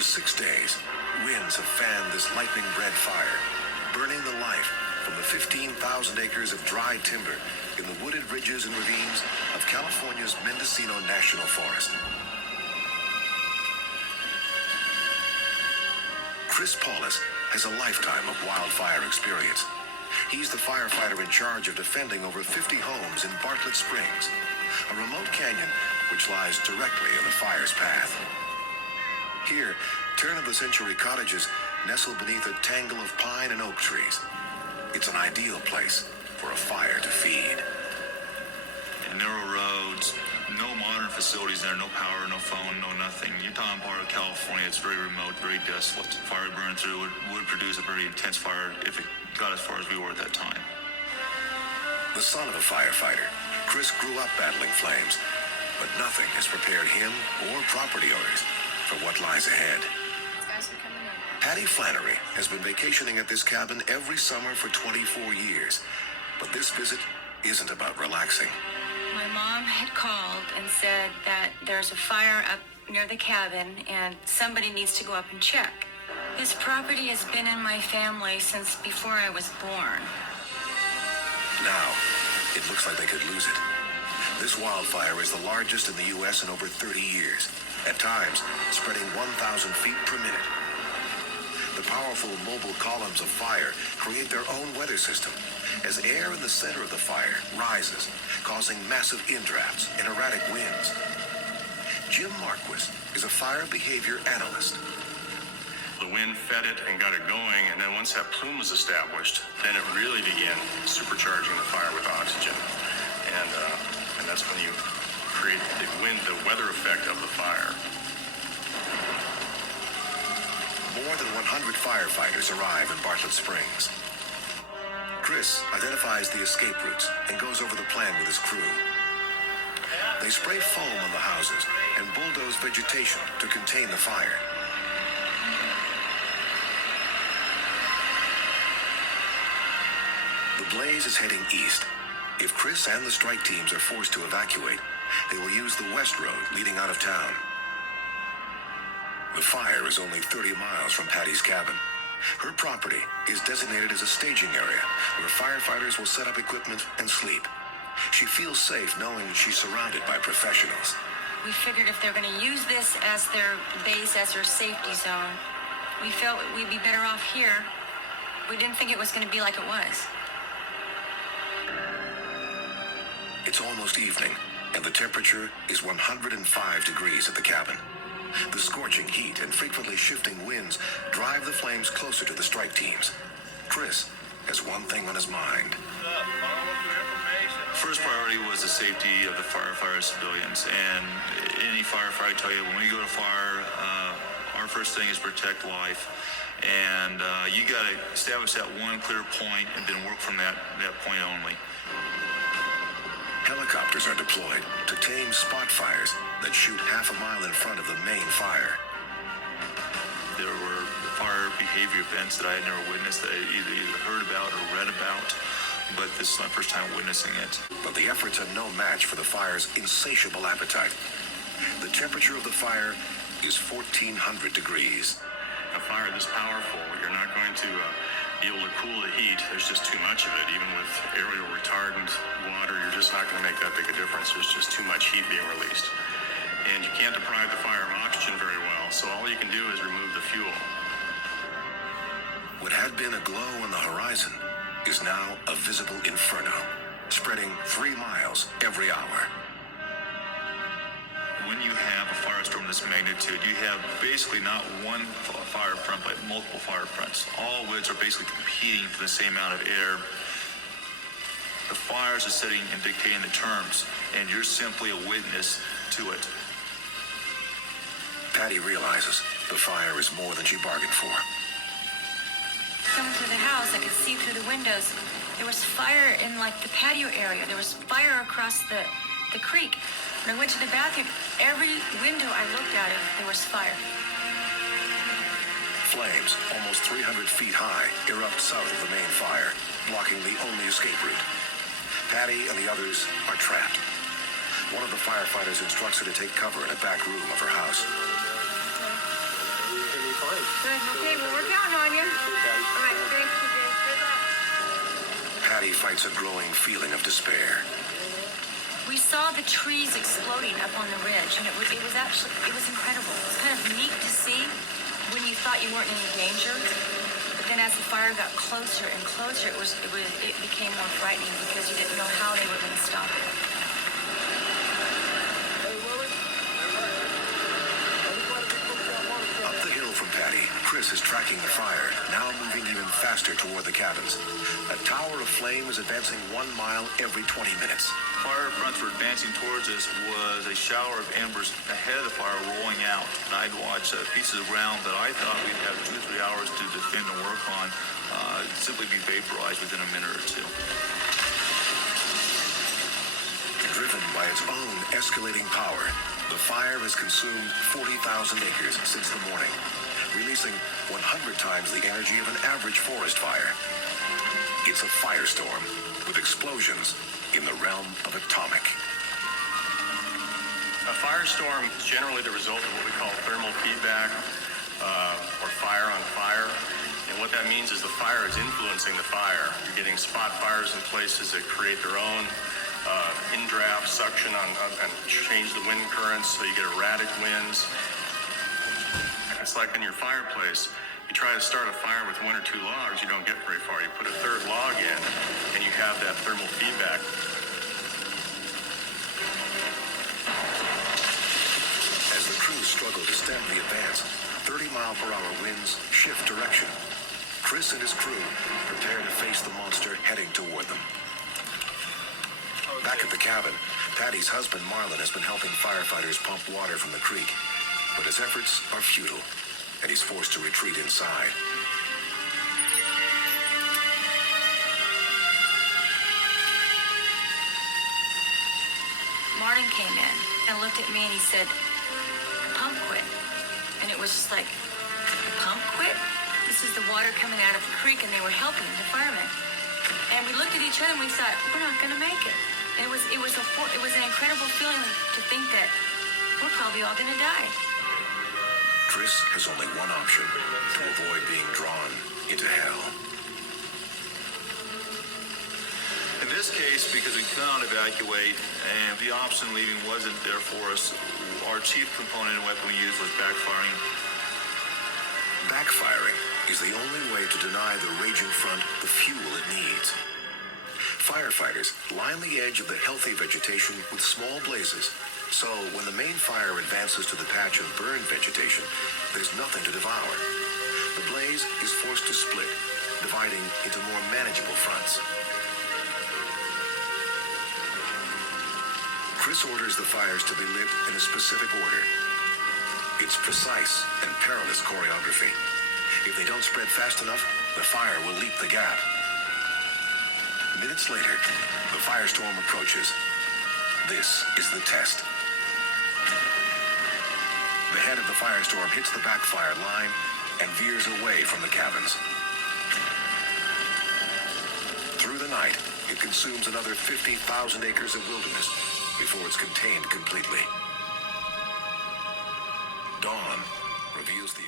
For 6 days, winds have fanned this lightning-bred fire, burning the life from the 15,000 acres of dry timber in the wooded ridges and ravines of California's Mendocino National Forest. Chris Paulus has a lifetime of wildfire experience. He's the firefighter in charge of defending over 50 homes in Bartlett Springs, a remote canyon which lies directly in the fire's path. Here, turn-of-the-century cottages nestle beneath a tangle of pine and oak trees. It's an ideal place for a fire to feed. Narrow roads, no modern facilities there, no power, no phone, no nothing. Utah part of California, it's very remote, very desolate. Fire burn through would produce a very intense fire if it got as far as we were at that time. The son of a firefighter, Chris grew up battling flames, but nothing has prepared him or property owners for what lies ahead. Patty Flannery has been vacationing at this cabin every summer for 24 years, but this visit isn't about relaxing. My mom had called and said that there's a fire up near the cabin and somebody needs to go up and check. This property has been in my family since before I was born. Now, it looks like they could lose it. This wildfire is the largest in the U.S. in over 30 years, at times spreading 1,000 feet per minute. The powerful mobile columns of fire create their own weather system as air in the center of the fire rises, causing massive indrafts and erratic winds. Jim Marquis is a fire behavior analyst. The wind fed it and got it going, and then once that plume was established, then it really began supercharging the fire with oxygen. And that's when you create the weather effect of the fire. More than 100 firefighters arrive in Bartlett Springs. Chris identifies the escape routes and goes over the plan with his crew. They spray foam on the houses and bulldoze vegetation to contain the fire. The blaze is heading east. If Chris and the strike teams are forced to evacuate, they will use the west road leading out of town. The fire is only 30 miles from Patty's cabin. Her property is designated as a staging area where firefighters will set up equipment and sleep. She feels safe knowing she's surrounded by professionals. We figured if they're going to use this as their base, as their safety zone, we felt we'd be better off here. We didn't think it was going to be like it was. It's almost evening, and the temperature is 105 degrees at the cabin. The scorching heat and frequently shifting winds drive the flames closer to the strike teams. Chris has one thing on his mind. First priority was the safety of the firefighters, civilians, and any firefighter, I tell you, when we go to fire, our first thing is protect life. And you got to establish that one clear point and then work from that point only. Helicopters are deployed to tame spot fires that shoot half a mile in front of the main fire. There were fire behavior events that I had never witnessed, that I either heard about or read about, but this is my first time witnessing it. But the efforts are no match for the fire's insatiable appetite. The temperature of the fire is 1,400 degrees. A fire this powerful, you're not going to be able to cool the heat. There's just too much of it. Even with aerial retardant water, you're just not going to make that big a difference. There's just too much heat being released. And you can't deprive the fire of oxygen very well, so all you can do is remove the fuel. What had been a glow on the horizon is now a visible inferno, spreading 3 miles every hour. When you have a firestorm of this magnitude, you have basically not one fire front, but multiple fire fronts, all of which are basically competing for the same amount of air. The fires are setting and dictating the terms, and you're simply a witness to it. Patty realizes the fire is more than she bargained for. Coming through the house, I could see through the windows. There was fire in like the patio area. There was fire across the creek. When I went to the bathroom, every window I looked at, there was fire. Flames, almost 300 feet high, erupt south of the main fire, blocking the only escape route. Patty and the others are trapped. One of the firefighters instructs her to take cover in a back room of her house. fine. Good. Okay, well, we're counting on you. All right, thanks, TJ. Good luck. Patty fights a growing feeling of despair. We saw the trees exploding up on the ridge, and it was incredible. It was kind of neat to see when you thought you weren't in any danger. But then as the fire got closer and closer, it became more frightening because you didn't know how they were going to stop it. Up the hill from Patty, Chris is tracking the fire, now moving even faster toward the cabins. A tower of flame is advancing 1 mile every 20 minutes. Fire fronts were advancing towards us was a shower of embers ahead of the fire rolling out. And I'd watch pieces of ground that I thought we'd have 2 or 3 hours to defend and work on simply be vaporized within a minute or two. Driven by its own escalating power, the fire has consumed 40,000 acres since the morning, releasing 100 times the energy of an average forest fire. It's a firestorm with explosions in the realm of atomic. A firestorm is generally the result of what we call thermal feedback, or fire on fire. And what that means is the fire is influencing the fire. You're getting spot fires in places that create their own in-draft suction and change the wind currents, so you get erratic winds. It's like in your fireplace. You try to start a fire with 1 or 2 logs, you don't get very far. You put a 3rd log in, and you have that thermal feedback. As the crews struggle to stem the advance, 30-mile-per-hour winds shift direction. Chris and his crew prepare to face the monster heading toward them. Back at the cabin, Patty's husband Marlon has been helping firefighters pump water from the creek, but his efforts are futile, and he's forced to retreat inside. Martin came in and looked at me and he said, "The pump quit." And it was just like, the pump quit? This is the water coming out of the creek, and they were helping the firemen. And we looked at each other and we thought, we're not going to make it. And it was an incredible feeling to think that we're probably all going to die. Chris has only one option to avoid being drawn into hell. In this case, because we could not evacuate and the option leaving wasn't there for us, our chief component and weapon we used was backfiring. Backfiring is the only way to deny the raging front the fuel it needs. Firefighters line the edge of the healthy vegetation with small blazes, so when the main fire advances to the patch of burned vegetation, there's nothing to devour. The blaze is forced to split, dividing into more manageable fronts. Chris orders the fires to be lit in a specific order. It's precise and perilous choreography. If they don't spread fast enough, the fire will leap the gap. Minutes later, the firestorm approaches. This is the test. The head of the firestorm hits the backfire line and veers away from the cabins. Through the night, it consumes another 50,000 acres of wilderness before it's contained completely. Dawn reveals the